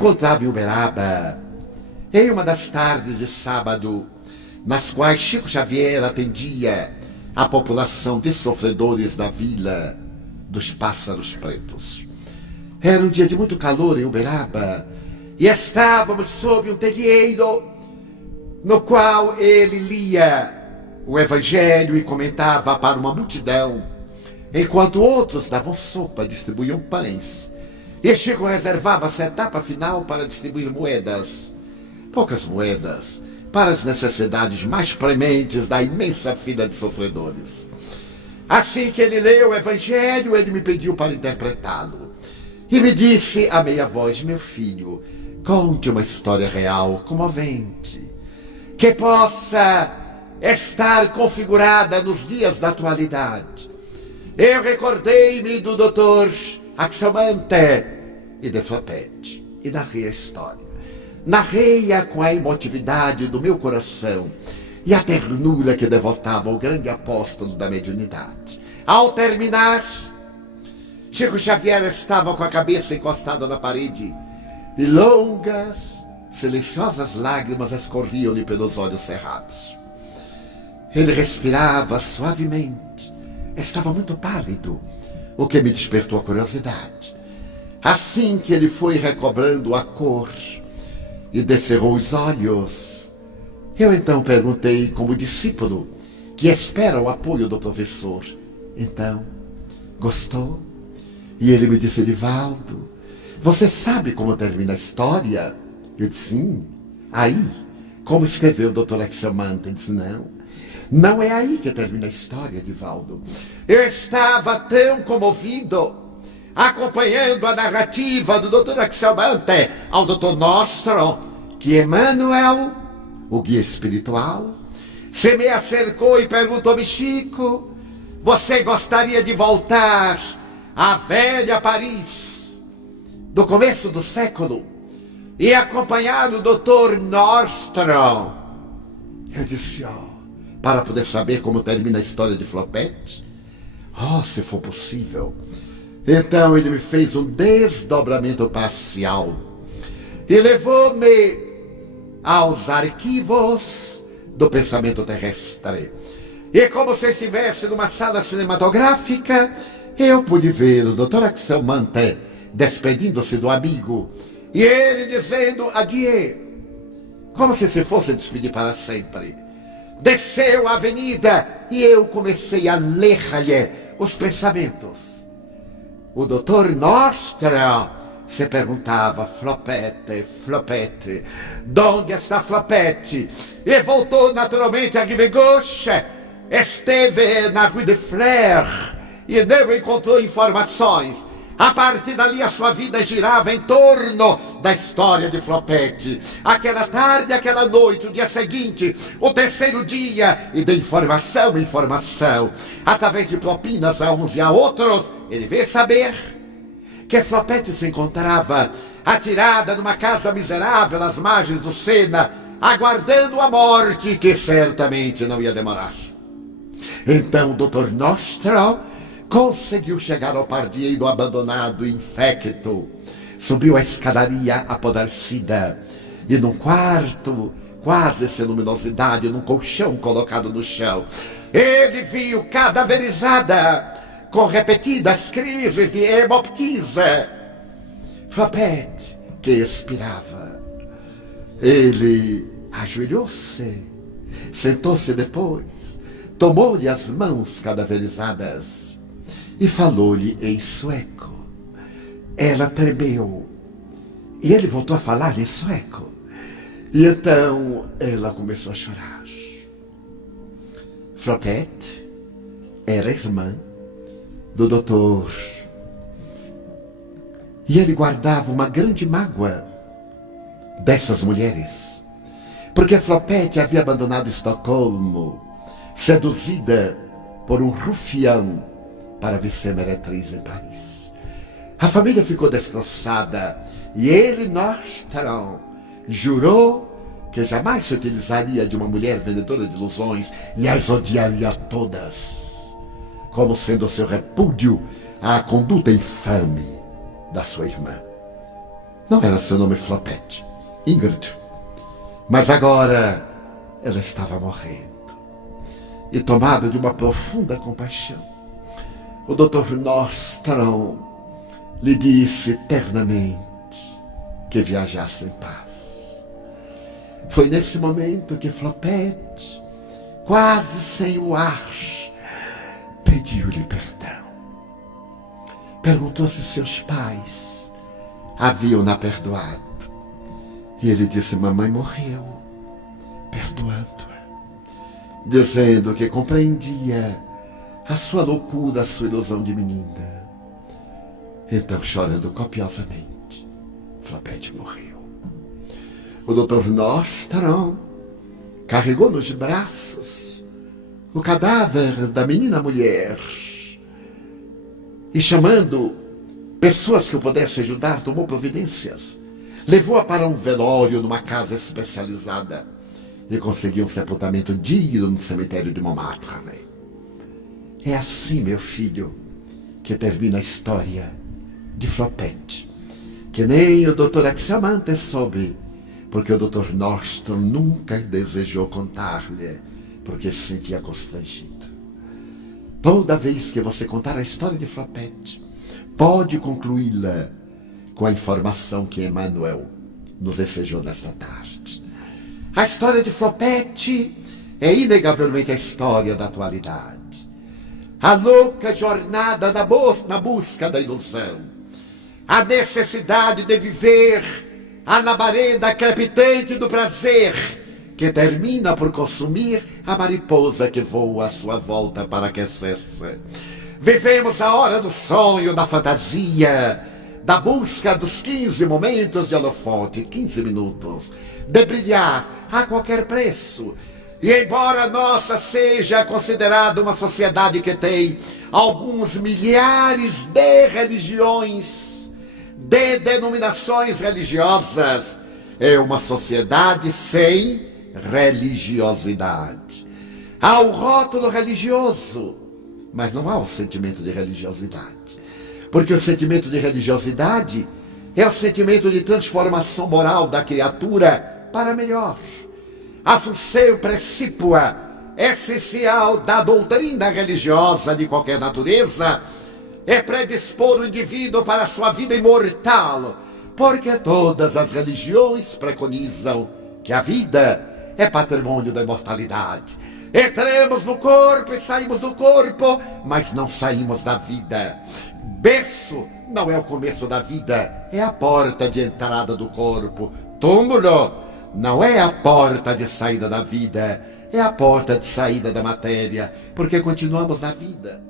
encontrava em Uberaba, em uma das tardes de sábado, nas quais Chico Xavier atendia a população de sofredores da Vila dos Pássaros Pretos. Era um dia de muito calor em Uberaba e estávamos sob um telheiro no qual ele lia o Evangelho e comentava para uma multidão, enquanto outros davam sopa, distribuíam pães. E Chico reservava essa etapa final para distribuir moedas, poucas moedas, para as necessidades mais prementes da imensa fila de sofredores. Assim que ele leu o Evangelho, ele me pediu para interpretá-lo. E me disse a meia voz: meu filho, conte uma história real, comovente, que possa estar configurada nos dias da atualidade. Eu recordei-me do Dr. Axelmante e de Flopete e narrei a história. Narrei-a com a emotividade do meu coração e a ternura que devotava o grande apóstolo da mediunidade. Ao terminar, Chico Xavier estava com a cabeça encostada na parede e longas, silenciosas lágrimas escorriam-lhe pelos olhos cerrados. Ele respirava suavemente, estava muito pálido, o que me despertou a curiosidade. Assim que ele foi recobrando a cor e descerrou os olhos, eu então perguntei, como discípulo que espera o apoio do professor: então, gostou? E ele me disse: Divaldo, você sabe como termina a história? Eu disse: sim. Aí, como escreveu o Dr. Axelmante? Ele disse: não é aí que termina a história, Divaldo. Eu estava tão comovido, acompanhando a narrativa do Dr. Axelmante ao Dr. Nostro, que Emmanuel, o guia espiritual, se me acercou e perguntou-me: Chico, você gostaria de voltar à velha Paris do começo do século e acompanhar o Dr. Nostro? Eu disse: para poder saber como termina a história de Flopete? Se for possível. Então ele me fez um desdobramento parcial e levou-me aos arquivos do pensamento terrestre. E como se estivesse numa sala cinematográfica, eu pude ver o Dr. Axelmante despedindo-se do amigo e ele dizendo adieu, como se fosse despedir para sempre. Desceu a avenida e eu comecei a ler-lhe os pensamentos. O Dr. Nostro se perguntava: Flopete, Flopete, onde está Flopete? E voltou naturalmente à rive gauche, esteve na Rue de Flers e não encontrou informações. A partir dali a sua vida girava em torno da história de Flopete. Aquela tarde, aquela noite, o dia seguinte, o terceiro dia, e de informação em informação, através de propinas a uns e a outros, ele veio saber que Flopete se encontrava atirada numa casa miserável às margens do Sena, aguardando a morte, que certamente não ia demorar. Então o Dr. Nostro conseguiu chegar ao pardieiro abandonado e infecto, subiu a escadaria apodrecida e num quarto quase sem luminosidade, num colchão colocado no chão, ele viu cadaverizada, com repetidas crises de hemoptise, Flopete, que expirava. Ele ajoelhou-se, sentou-se depois, tomou-lhe as mãos cadaverizadas e falou-lhe em sueco. Ela tremeu e ele voltou a falar-lhe em sueco. E então ela começou a chorar. Flopete era irmã do doutor. E ele guardava uma grande mágoa dessas mulheres, porque Flopete havia abandonado Estocolmo, seduzida por um rufião, para vir ser meretriz em Paris. A família ficou destroçada e ele, Nostro, jurou que jamais se utilizaria de uma mulher vendedora de ilusões e as odiaria todas, como sendo seu repúdio à conduta infame da sua irmã. Não era seu nome Flopete, Ingrid. Mas agora ela estava morrendo. E tomado de uma profunda compaixão, o Dr. Nordstrom lhe disse ternamente que viajasse em paz. Foi nesse momento que Flopete, quase sem o ar, pediu-lhe perdão. Perguntou se seus pais haviam-na perdoado. E ele disse: mamãe morreu, perdoando-a, dizendo que compreendia a sua loucura, a sua ilusão de menina. Então, chorando copiosamente, Flopete morreu. O Dr. Nordstrom carregou nos braços o cadáver da menina mulher e, chamando pessoas que o pudessem ajudar, tomou providências. Levou-a para um velório numa casa especializada e conseguiu um sepultamento digno no cemitério de Montmartre. É assim, meu filho, que termina a história de Flopete, que nem o Dr. Axiomantes soube, porque o Dr. Nordstrom nunca desejou contar-lhe, porque se sentia constrangido. Toda vez que você contar a história de Flopete, pode concluí-la com a informação que Emmanuel nos ensejou nesta tarde. A história de Flopete é inegavelmente a história da atualidade. A louca jornada na busca da ilusão. A necessidade de viver a labareda crepitante do prazer, que termina por consumir a mariposa que voa à sua volta para aquecer-se. Vivemos a hora do sonho, da fantasia, da busca dos 15 momentos de holofote, 15 minutos, de brilhar a qualquer preço. E embora a nossa seja considerada uma sociedade que tem alguns milhares de religiões, de denominações religiosas, é uma sociedade sem religiosidade. Há o rótulo religioso, mas não há o sentimento de religiosidade. Porque o sentimento de religiosidade é o sentimento de transformação moral da criatura para melhor. A função precípua, essencial da doutrina religiosa de qualquer natureza, é predispor o indivíduo para a sua vida imortal, porque todas as religiões preconizam que a vida é patrimônio da imortalidade. Entramos no corpo e saímos do corpo, mas não saímos da vida. Berço não é o começo da vida, é a porta de entrada do corpo. Túmulo não é a porta de saída da vida, é a porta de saída da matéria, porque continuamos na vida.